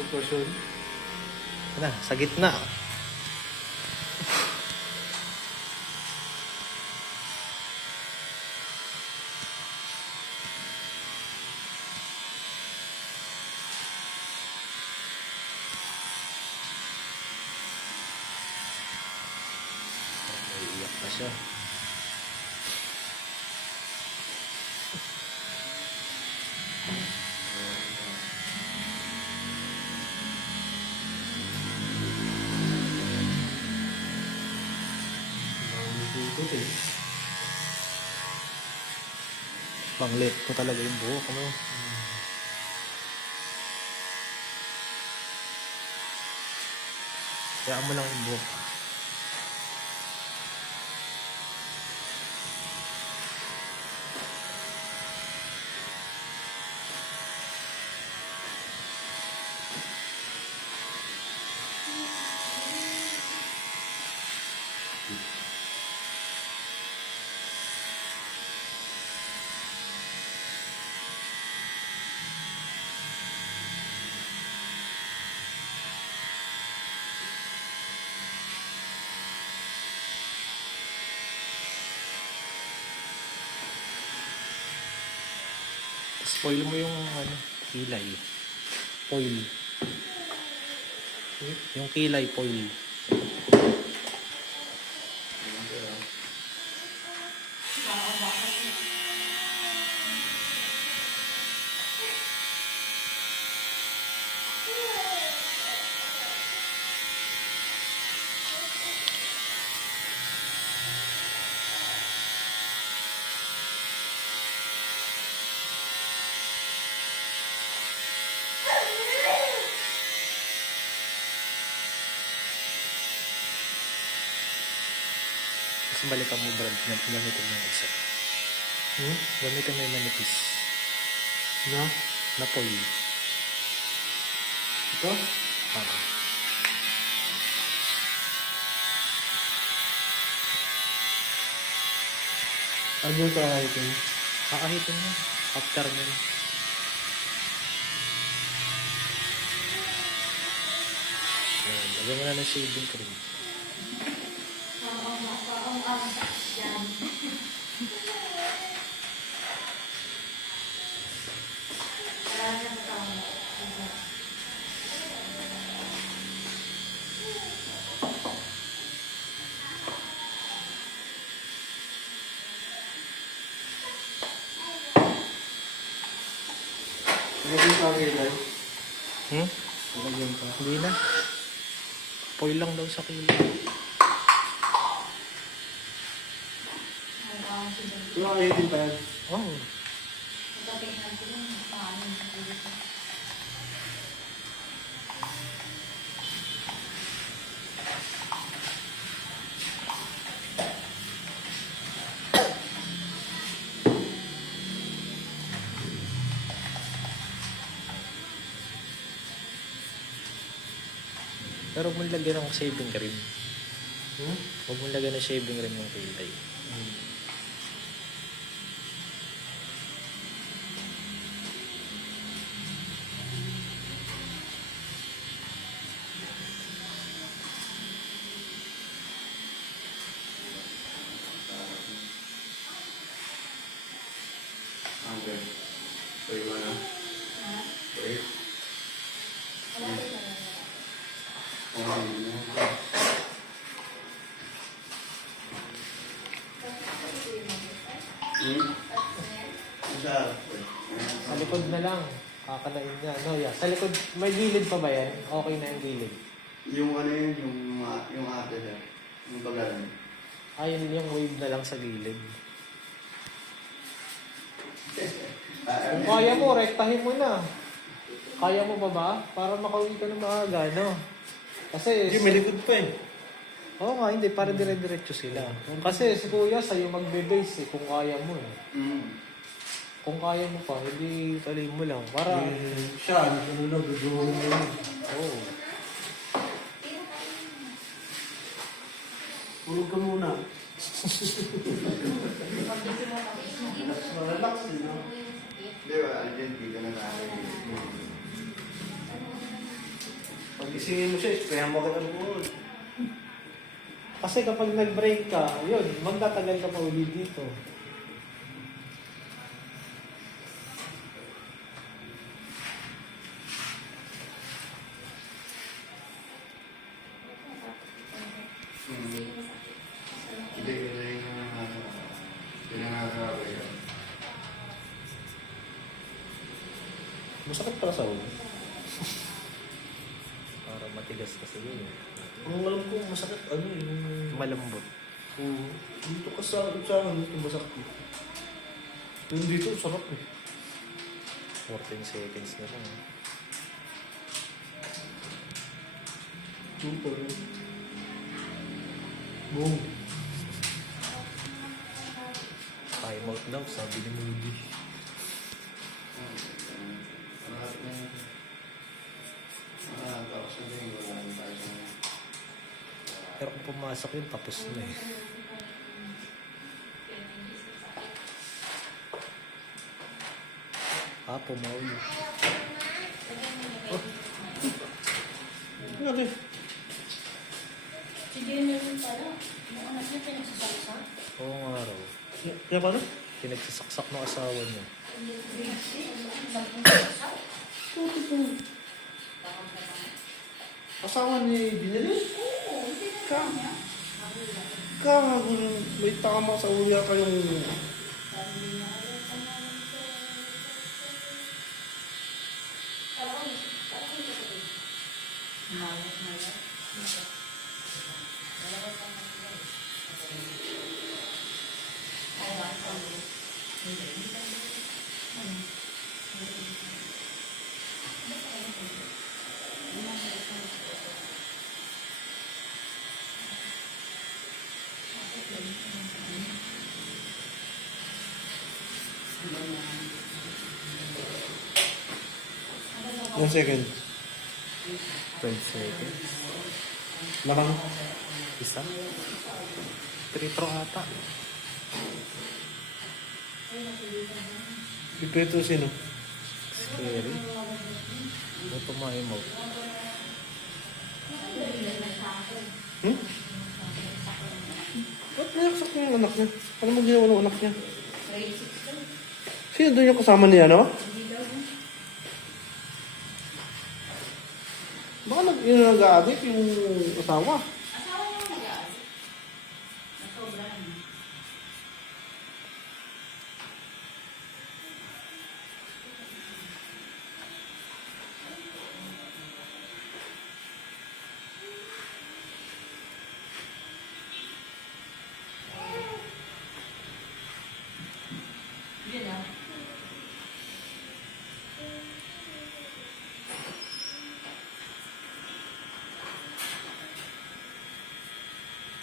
Sitwasyon. Na, sa gitna. Iiyak pa siya. Ikot eh. Panglit ko talaga yung buhok, ano? Kaya mo lang yung buhok. Spoil mo yung ano, kilay. Foil. Yung kilay, foil. Tapos balikan mo, Brad, na gamitin mo yung isa. Gamitin mo yung manipis. Na? Na foil. Ito? Ano yung kakahitin? Kakahitin mo. After nun. Ayan, lagyan mo na ng shaving cream. Lagyan ka kilay. Lagyan pa. Hindi na. Foil lang daw sa kilay. Yung kakahitin pa yan. Oh. Pero huwag mong lagyan ng shaving cream. Huwag mong lagyan ng shaving cream yung kilay. Okay. So, iba na? Wait. Sa likod na lang. Kakalain niya. No, yeah. Sa likod, may gilid pa ba yan? Okay na yung gilid. Yung ano yun, yung ate siya. Yung paglalan. Ayun yung wave na lang sa gilid. Kung kaya mo, rektahin mo na. Kaya mo ba ba? Para makauwi ka ng maaga, no? Kasi... Hindi, may likod pa eh. Oo nga, hindi. Para dire-diretso sila. Kasi si Kuya, sa'yo magbe-base eh, kung kaya mo eh. Kung kaya mo pa, hindi tuloy mo lang. Para... Siya, nagulog, gagawin mo yun. Oo. Tulog ka muna. Relax din, no? Di ba, hindi ka na tayo. Pagisingin mo siya, sprayan mo agad ang buhol. Kasi kapag nag-break ka, yun, magtatagal ka pa ulit dito. Hindi ko na yung pinangagawa yun. Masakit para sa ulo. Para matigas kasi yun. Ang alam ko, masakit, ano yung... Malambot. Oo. Dito ka sa akin, dito masakit. Yung dito, sarap eh. 14 seconds na lang. Super. Boom. Time out daw, sabi ni Moody. Lahat na yun. Tapos na yun, wala na tayo sa mga. Pero kung pumasok yun, tapos na eh. Pumawi. Ano rin? Si Jenny rin pala. Yung anak niya pinagsasalsa. Oo nga raw. Kaya paano? Pinagsasaksak ng asawa niya. Asawa ni Binili? Oo, hindi na niya. Gago, may tama sa ulo yata yung... One second. 12 seconds. Lamang. Isa. Tritro ata. Ito sino? Scary. Ano tumayo mo? Hmm? Ba't nayaksak niya yung anak niya? Ano mo ginawa ng anak niya? Sino doon yung kasama niya, no? Baka nag-addict yung asawa. Asawa niya mag-aaral. Nasobrahan. Yun ah.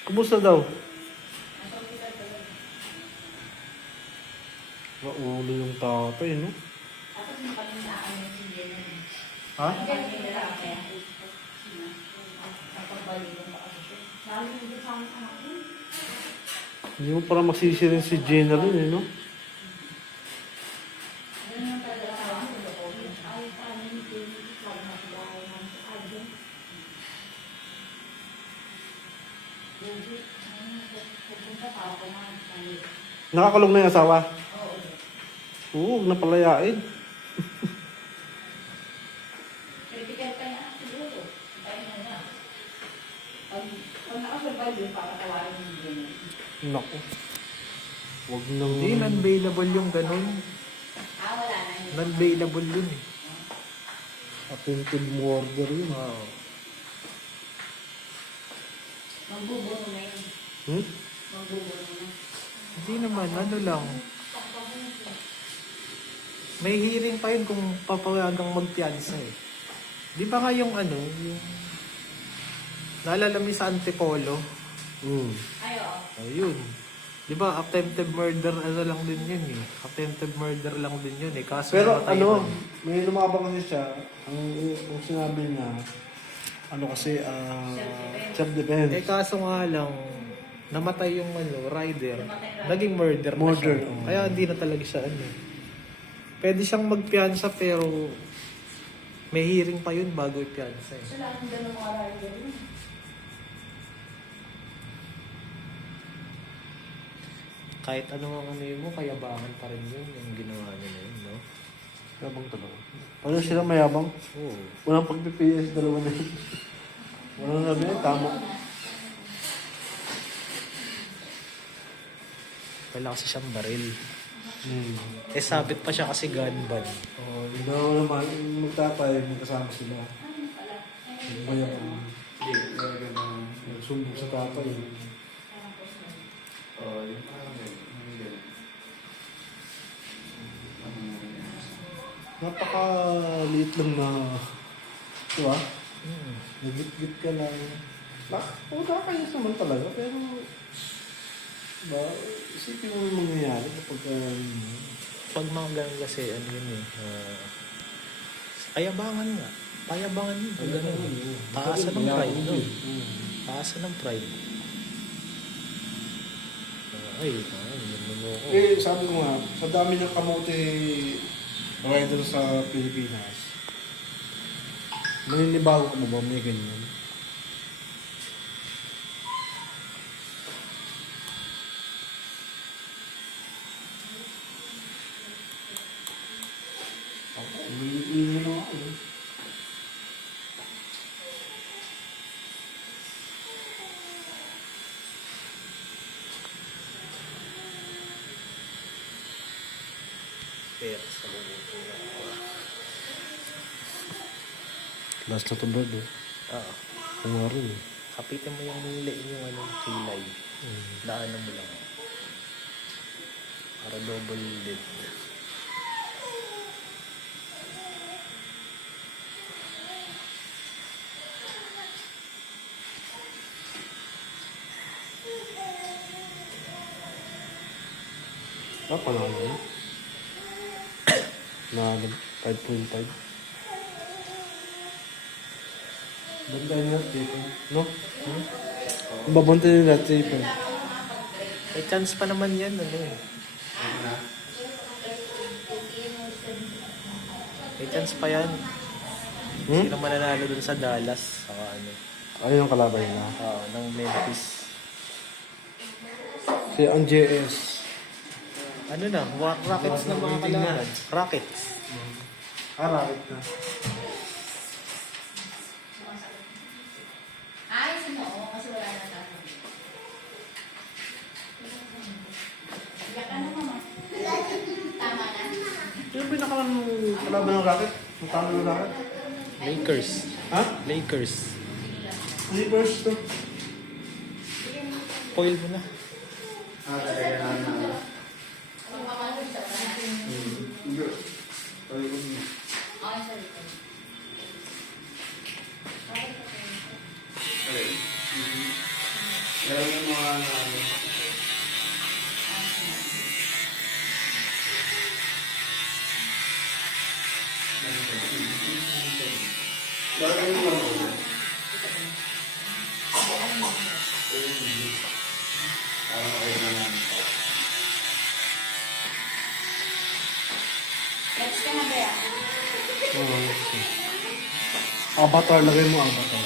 Kumusta daw? Maulo yung tatay, no? Tapos yung palintaan niya si Jenny. Ha? Hindi na lalaki. Napagbalik yung bakasyon siya. Lalo yung kasama sa akin. Hindi mo parang magsisi rin si Jenna rin, eh, no? Ganun yung talaga sa akin. Ay, paano yung Jenny? Parang nakilahay namin sa akin. Pupunta pa ako na. Nakakulong na yung asawa? Oo. Oo, huwag na palayain. Critical ka na siguro. Kaya na nga. Pag nakasurvive yun, papatawarin yung Jenny. Naku. Huwag nang... Hindi, non-bailable yung ganun. Wala na yun. Non-bailable yun eh. Attempted murder yun. Oo. Magbubuno na yun. Hmm? Magbubuno na. Hindi naman, ano lang. May hearing pa yun kung papawagang magpiansa eh. Di ba nga yung ano, yung... Naalala mo yung sa Antipolo? Hmm. Ay, oo. Ayun. Di ba, attempted murder, ano lang din yun eh. Attempted murder lang din yun eh. Kaso Pero namatay ano, man. may lumabang kasi siya, ang sinabi niya, ano kasi, self-defense. Eh kaso nga lang, namatay yung ano, rider. Naging murder na Murder, siya. oo. Kaya hindi na talaga siya ano. Pwede siyang magpiansa pero May hearing pa yun bago i-piansa eh. Sila ang gano'ng mga rider yun. Kahit ano ang ano mo, kayabangan pa rin yun, yung ginawa nila yun, no? Yabang talaga. Ano sila mayabang? Oo. Walang pag-PPS, dalawa na yun. Walang sabi yun, tama. Wala kasi siyang baril. Hmm. Eh, sabit pa siya kasi gun ban. Oh, yung dalawa naman, yung magtatay, magkasama sila. Mayabang. Hindi, talaga na. Nagsumbong sa tatay. Oo, yung parang ganun. Napakaliit lang na, di ba? Hmm. Nagit-git ka lang. Nakakayos naman talaga, pero, ba, isipin mo yung mangyayari kapag, Pag mga ganun kasi, ano yun eh, kayabangan nga. Payabangan yun. Pag ganun. Taasan ng pride, no? Taasan ng pride. Ay, yun mo ko. eh, sabi ko nga, sa dami ng kamote rider sa Pilipinas, maninibago ka mo ba may ganyan? Umiiingan na ako. Pero sa bubuto na. Last na to bird eh. Oo. Kung nga rin eh. Kapitan mo yung yung anong kilay. Daanan mo lang. Para double dead. Panalo na. Na 5.5. Bantayan nga, Tipan. No? Babantayan nila, Tipan. May chance pa naman yan, ano eh. May chance pa yan. Sino mananalo dun sa Dallas? Saka ano. Ayun ang kalaban nila. Ng Memphis. Si ang JS. Ano na? Rockets na mga kalaban. Rockets. Rakit na. Ay, sino? Kasi wala na tayo. Iyak ka na, mama. Tama na. Sino pinakalang kalaban ng Rakit? Ang talo ng Rakit? Lakers. Ha? Lakers. Clippers to. Foil mo na. Talaga na. Hindi. Sabi ko niya. Okay, sorry. Okay. Meron yung mga ano. Bakit yung mga ano? Parang okay na lang. Next ka na ba yan? Avatar, lagay mo avatar.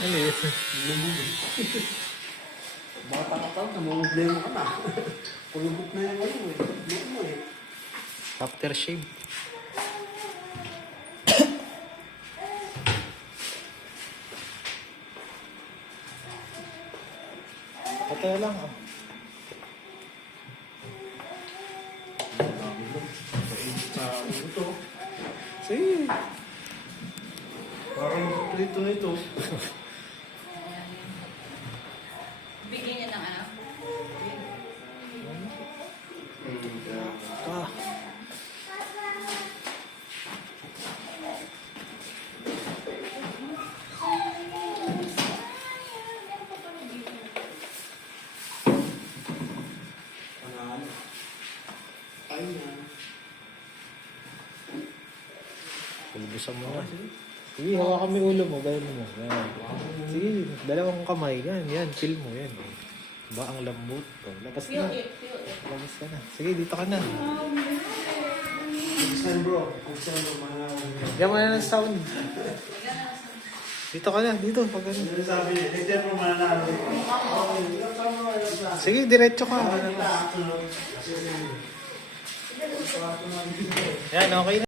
Ano yun? Bata ka pa, namumblema ka na. Pulubot na yung ano eh. Look mo eh. Aftershave. Patay lang ah. Sa ito. Sige. Parang prito nito. Bigyan niya ng ano? Ah. Panalo. Ay na. Pulubusan mo na. Sige, hawakan mo yung ulo mo. Gano'n mo. Yan. Sige, dalawang kamay. Yan. Feel mo. Yan. Diba ang lambot? Oh, labas ka na. Labas ka na. Sige, dito ka na. Buksan bro, mga... Diyan mo na ng sound. Dito ka na. Dito. Pag ganun. Ano sabi, hindi mo mananalo. Sige, diretso ka. Yan, okay na.